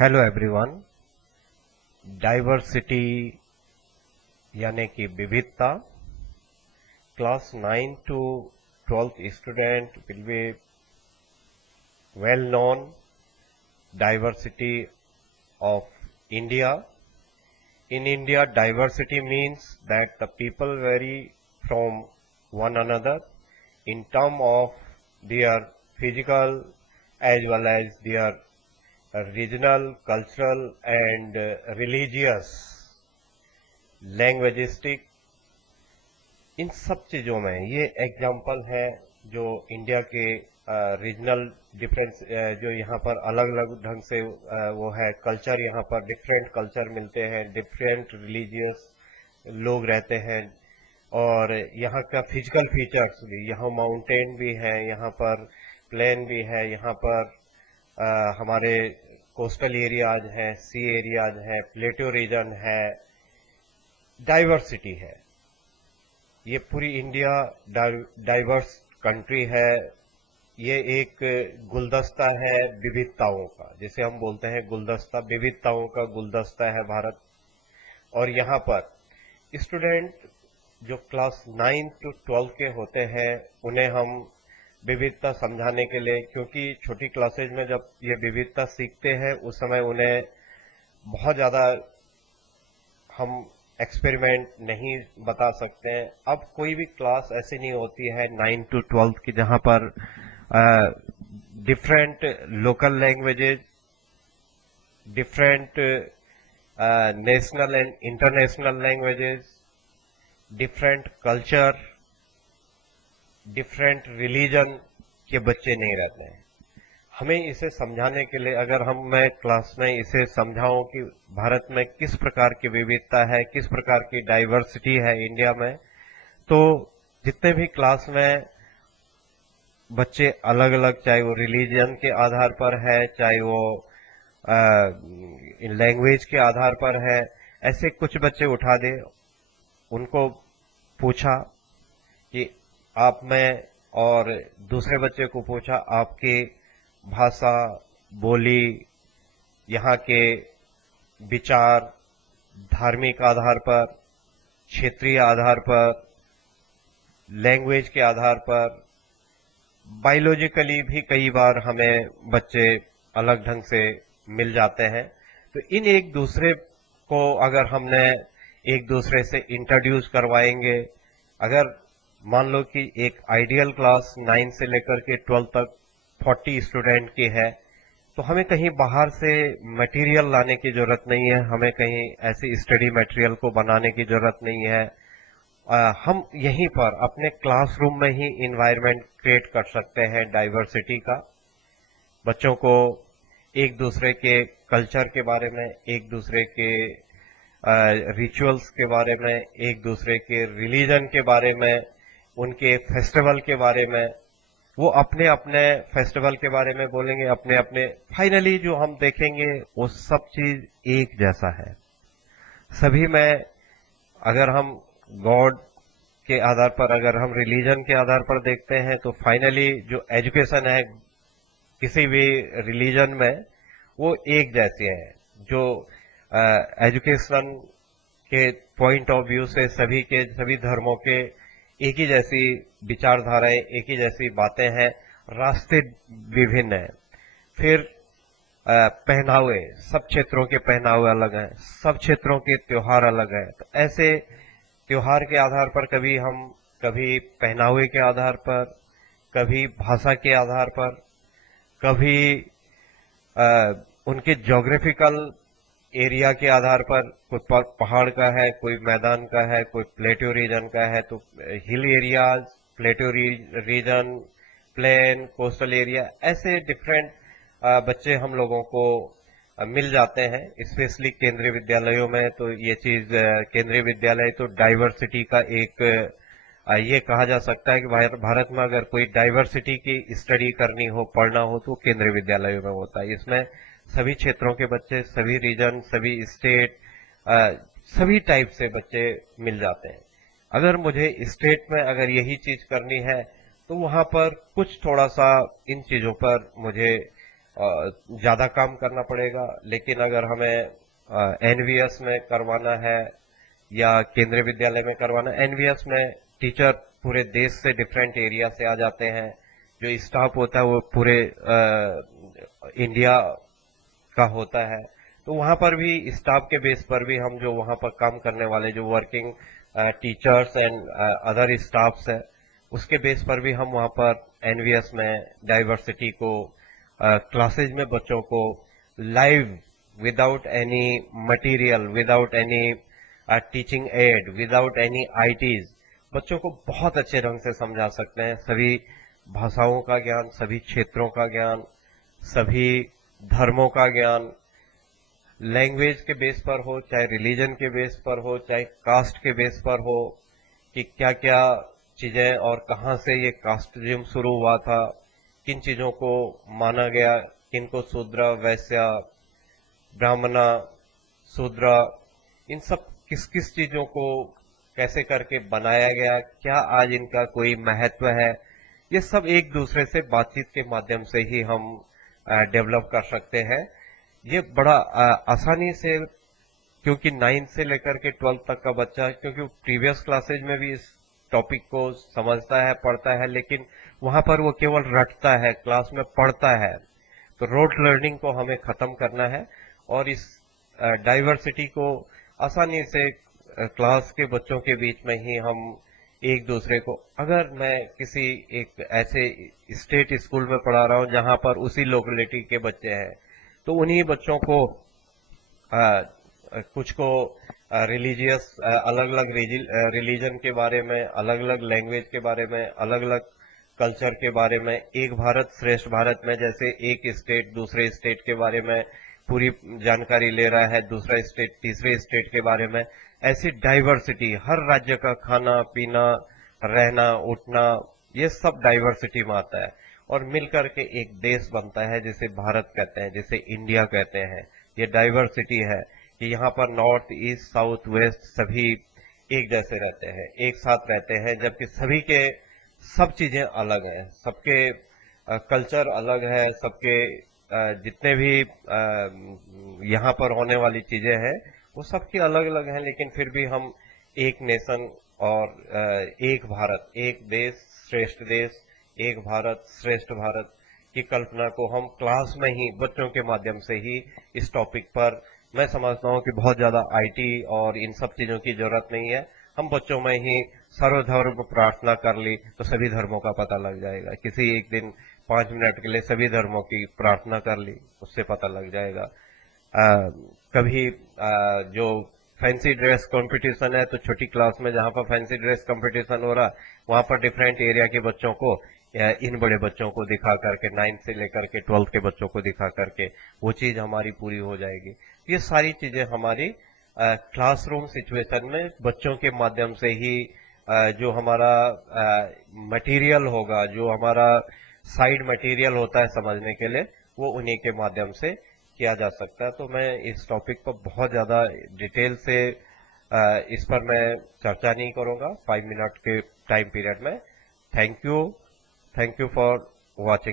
Hello everyone. Diversity यानी कि विविधता। Class 9 to 12th student will be well known diversity of India. In India, diversity means that the people vary from one another in terms of their physical as well as their regional, cultural and religious, लैंग्वेजिस्टिक, इन सब चीज़ों में ये example है जो India के regional difference, जो यहाँ पर अलग अलग ढंग से वो है कल्चर, यहाँ पर डिफरेंट कल्चर मिलते हैं, डिफरेंट रिलीजियस लोग रहते हैं और यहाँ का फिजिकल फीचर्स भी, यहाँ माउंटेन भी है, यहाँ पर प्लेन भी है, यहाँ पर हमारे कोस्टल एरियाज हैं, सी एरियाज हैं, प्लेटो रीजन है, डाइवर्सिटी है। ये पूरी इंडिया डाइवर्स कंट्री है। ये एक गुलदस्ता है विविधताओं का, जिसे हम बोलते हैं गुलदस्ता, विविधताओं का गुलदस्ता है भारत। और यहाँ पर स्टूडेंट जो क्लास 9 to 12 के होते हैं उन्हें हम विविधता समझाने के लिए, क्योंकि छोटी क्लासेज में जब ये विविधता सीखते हैं उस समय उन्हें बहुत ज़्यादा हम एक्सपेरिमेंट नहीं बता सकते हैं। अब कोई भी क्लास ऐसी नहीं होती है 9 to 12 की जहां पर different local languages, different national and international languages, different culture, different religion के बच्चे नहीं रहते हैं। हमें इसे समझाने के लिए, अगर मैं क्लास में इसे समझाऊं कि भारत में किस प्रकार की विविधता है, किस प्रकार की डाइवर्सिटी है इंडिया में, तो जितने भी क्लास में बच्चे अलग अलग, चाहे वो रिलीजन के आधार पर है, चाहे वो लैंग्वेज के आधार पर है, ऐसे कुछ बच्चे उठा दे, उनको पूछा कि आप में, और दूसरे बच्चे को पूछा आपकी भाषा, बोली, यहाँ के विचार, धार्मिक आधार पर, क्षेत्रीय आधार पर, लैंग्वेज के आधार पर, बायोलॉजिकली भी कई बार हमें बच्चे अलग ढंग से मिल जाते हैं। तो इन एक दूसरे को अगर हमने एक दूसरे से इंट्रोड्यूस करवाएंगे, अगर मान लो कि एक आइडियल क्लास 9 से लेकर के 12 तक 40 स्टूडेंट की है, तो हमें कहीं बाहर से मटेरियल लाने की जरूरत नहीं है, हमें कहीं ऐसी स्टडी मटेरियल को बनाने की जरूरत नहीं है। हम यहीं पर अपने क्लासरूम में ही इन्वायरमेंट क्रिएट कर सकते हैं डाइवर्सिटी का। बच्चों को एक दूसरे के कल्चर के बारे में, एक दूसरे के रिचुअल्स के बारे में, एक दूसरे के रिलीजन के बारे में, उनके फेस्टिवल के बारे में, वो अपने अपने फेस्टिवल के बारे में बोलेंगे, अपने अपने, फाइनली जो हम देखेंगे वो सब चीज एक जैसा है। सभी में अगर हम गॉड के आधार पर, अगर हम रिलीजन के आधार पर देखते हैं, तो फाइनली जो एजुकेशन है किसी भी रिलीजन में वो एक जैसी है। जो एजुकेशन के पॉइंट ऑफ व्यू से सभी धर्मों के एक ही जैसी विचारधाराएं, एक ही जैसी बातें हैं, रास्ते विभिन्न हैं। फिर पहनावे, सब क्षेत्रों के पहनावे अलग हैं, सब क्षेत्रों के त्योहार अलग हैं। तो ऐसे त्योहार के आधार पर कभी पहनावे के आधार पर, कभी भाषा के आधार पर, कभी उनके ज्योग्राफिकल एरिया के आधार पर, कोई पहाड़ का है, कोई मैदान का है, कोई प्लेटो रीजन का है, तो hill areas, plateau region, plain, coastal area, ऐसे डिफरेंट बच्चे हम लोगों को मिल जाते हैं। स्पेशली केंद्रीय विद्यालयों में तो ये चीज, केंद्रीय विद्यालय तो डाइवर्सिटी का एक, ये कहा जा सकता है कि भारत में अगर कोई डाइवर्सिटी की स्टडी करनी हो, पढ़ना हो, तो केंद्रीय विद्यालयों में होता है। इसमें सभी क्षेत्रों के बच्चे, सभी रीजन, सभी स्टेट, सभी टाइप से बच्चे मिल जाते हैं। अगर मुझे स्टेट में अगर यही चीज करनी है, तो वहां पर कुछ थोड़ा सा इन चीजों पर मुझे ज्यादा काम करना पड़ेगा। लेकिन अगर हमें एनवीएस में करवाना है या केंद्रीय विद्यालय में करवाना, एनवीएस में टीचर पूरे देश से, डिफरेंट एरिया से आ जाते हैं। जो स्टाफ होता है वो पूरे इंडिया का होता है। तो वहां पर भी स्टाफ के बेस पर भी हम जो वहां पर काम करने वाले जो working teachers and other staffs है, उसके बेस पर भी हम वहां पर एनवीएस में डाइवर्सिटी को क्लासेज में बच्चों को live, without any material, without any teaching add, without any ITs, बच्चों को बहुत अच्छे ढंग से समझा सकते हैं। सभी भाषाओं का ज्ञान, सभी क्षेत्रों का ज्ञान, सभी धर्मों का ज्ञान, लैंग्वेज के बेस पर हो, चाहे रिलीजन के बेस पर हो, चाहे कास्ट के बेस पर हो, कि क्या क्या चीजें और कहां से ये कास्टिज्म शुरू हुआ था, किन चीजों को माना गया, किन को शूद्र, वैश्य, ब्राह्मणा, शूद्र, इन सब किस किस चीजों को कैसे करके बनाया गया, क्या आज इनका कोई महत्व है, ये सब एक दूसरे से बातचीत के माध्यम से ही हम डेवलप कर सकते हैं। ये बड़ा आसानी से, क्योंकि 9th से लेकर के 12th तक का बच्चा, क्योंकि प्रीवियस क्लासेज में भी इस टॉपिक को समझता है, पढ़ता है, लेकिन वहां पर वो केवल रटता है, क्लास में पढ़ता है। तो रोट लर्निंग को हमें खत्म करना है और इस डाइवर्सिटी को आसानी से क्लास के बच्चों के बीच में ही हम एक दूसरे को, अगर मैं किसी एक ऐसे स्टेट स्कूल में पढ़ा रहा हूं जहां पर उसी लोकेलिटी के बच्चे हैं, तो उन्हीं बच्चों को कुछ को रिलीजियस, अलग अलग रिलीजन के बारे में, अलग अलग लैंग्वेज के बारे में, अलग अलग कल्चर के बारे में, एक भारत श्रेष्ठ भारत में जैसे एक स्टेट दूसरे स्टेट के बारे में पूरी जानकारी ले रहा है, दूसरा स्टेट तीसरे स्टेट के बारे में, ऐसी डाइवर्सिटी, हर राज्य का खाना पीना, रहना उठना, ये सब डाइवर्सिटी में आता है और मिलकर के एक देश बनता है जिसे भारत कहते हैं, जिसे इंडिया कहते हैं। ये डाइवर्सिटी है कि यहाँ पर नॉर्थ, ईस्ट, साउथ, वेस्ट सभी एक जैसे रहते हैं, एक साथ रहते हैं, जबकि सभी के सब चीजें अलग हैं, सबके कल्चर अलग है, सबके जितने भी यहाँ पर होने वाली चीजें हैं वो सबकी अलग अलग हैं, लेकिन फिर भी हम एक नेशन और एक भारत, एक देश श्रेष्ठ देश, एक भारत श्रेष्ठ भारत की कल्पना को हम क्लास में ही बच्चों के माध्यम से ही इस टॉपिक पर, मैं समझता हूं कि बहुत ज्यादा आईटी और इन सब चीजों की जरूरत नहीं है। हम बच्चों में ही सर्वधर्म प्रार्थना कर ली तो सभी धर्मों का पता लग जाएगा। किसी एक दिन 5 मिनट के लिए सभी धर्मों की प्रार्थना कर ली, उससे पता लग जाएगा। कभी जो फैंसी ड्रेस कंपटीशन है, तो छोटी क्लास में जहां पर फैंसी ड्रेस कंपटीशन हो रहा, वहां पर डिफरेंट एरिया के बच्चों को, इन बड़े बच्चों को दिखा करके, 9th से लेकर के 12th के बच्चों को दिखा करके वो चीज हमारी पूरी हो जाएगी। ये सारी चीजें हमारी क्लासरूम सिचुएशन में बच्चों के माध्यम से ही जो हमारा मटेरियल होगा, जो हमारा साइड मटेरियल होता है समझने के लिए, वो उन्हीं के माध्यम से किया जा सकता है। तो मैं इस टॉपिक पर बहुत ज्यादा डिटेल से इस पर मैं चर्चा नहीं करूंगा 5 मिनट के टाइम पीरियड में। Thank you for watching.